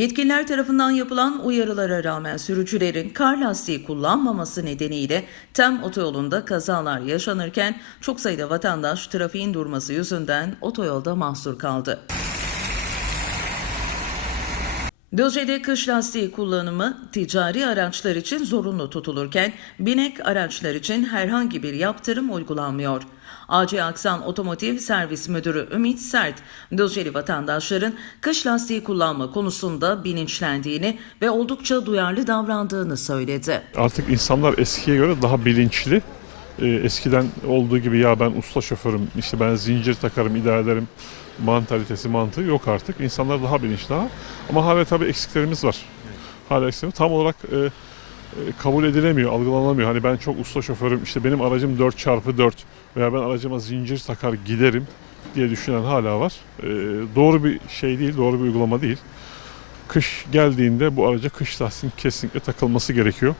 Yetkililer tarafından yapılan uyarılara rağmen sürücülerin kar lastiği kullanmaması nedeniyle TEM otoyolunda kazalar yaşanırken çok sayıda vatandaş trafiğin durması yüzünden otoyolda mahsur kaldı. Düzce'de kış lastiği kullanımı ticari araçlar için zorunlu tutulurken binek araçlar için herhangi bir yaptırım uygulanmıyor. AC Aksan Otomotiv Servis Müdürü Ümit Sert, Düzceli vatandaşların kış lastiği kullanma konusunda bilinçlendiğini ve oldukça duyarlı davrandığını söyledi. Artık insanlar eskiye göre daha bilinçli. Ee, eskiden olduğu gibi ya ben usta şoförüm, işte ben zincir takarım, idare ederim mantalitesi mantığı yok artık. İnsanlar daha bilinçli daha. Ama hala tabii eksiklerimiz var. Hala eksiklerimiz tam olarak e, e, kabul edilemiyor, algılanamıyor. Hani ben çok usta şoförüm, işte benim aracım 4x4 veya ben aracıma zincir takar giderim diye düşünen hala var. E, doğru bir şey değil, doğru bir uygulama değil. Kış geldiğinde bu araca kış lastiğinin kesinlikle takılması gerekiyor.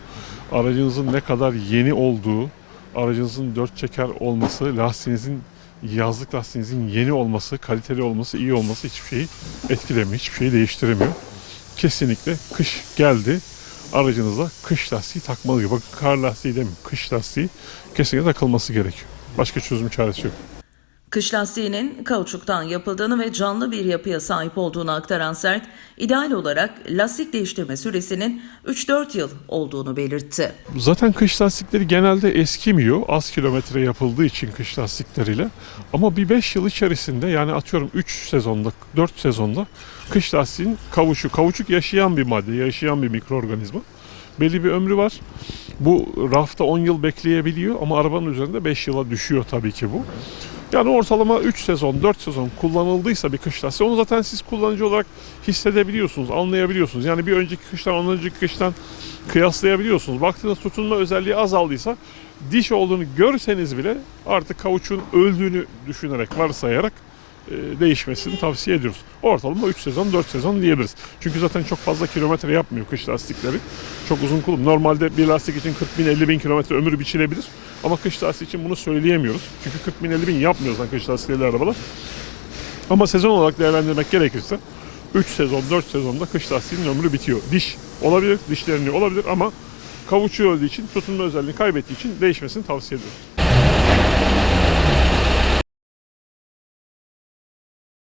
Aracınızın ne kadar yeni olduğu, aracınızın dört çeker olması, lastiğinizin yazlık lastiğinizin yeni olması, kaliteli olması, iyi olması hiçbir şeyi etkilemiyor, hiçbir şeyi değiştiremiyor. Kesinlikle kış geldi. Aracınıza kış lastiği takmalı. Bakın kar lastiği mi? Kış lastiği kesinlikle takılması gerekiyor. Başka çözüm çaresi yok. Kış lastiğinin kauçuktan yapıldığını ve canlı bir yapıya sahip olduğunu aktaran Sert, ideal olarak lastik değiştirme süresinin 3-4 yıl olduğunu belirtti. Zaten kış lastikleri genelde eskimiyor. Az kilometre yapıldığı için kış lastikleriyle. Ama bir 5 yıl içerisinde yani atıyorum 3 sezonda, 4 sezonda kış lastiğin kavuçu, kavuçuk yaşayan bir madde, yaşayan bir mikroorganizma. Belli bir ömrü var. Bu rafta 10 yıl bekleyebiliyor ama arabanın üzerinde 5 yıla düşüyor tabii ki bu. Yani ortalama 3 sezon, 4 sezon kullanıldıysa bir kış lastiği onu zaten siz kullanıcı olarak hissedebiliyorsunuz, anlayabiliyorsunuz. Yani bir önceki kıştan, ondan önceki kıştan kıyaslayabiliyorsunuz. Baktığınız tutunma özelliği azaldıysa diş olduğunu görseniz bile artık kavuçun öldüğünü düşünerek, varsayarak değişmesini tavsiye ediyoruz. Ortalama 3 sezon, 4 sezon diyebiliriz. Çünkü zaten çok fazla kilometre yapmıyor kış lastikleri. Çok uzun kullanım. Normalde bir lastik için 40 bin, 50 bin kilometre ömrü biçilebilir. Ama kış lastiği için bunu söyleyemiyoruz. Çünkü 40 bin, 50 bin yapmıyor zaten kış lastikli arabalar. Ama sezon olarak değerlendirmek gerekirse 3 sezon, 4 sezonda kış lastiğinin ömrü bitiyor. Diş olabilir, dişlerini olabilir ama kavuçu öldüğü için, tutunma özelliğini kaybettiği için değişmesini tavsiye ediyoruz.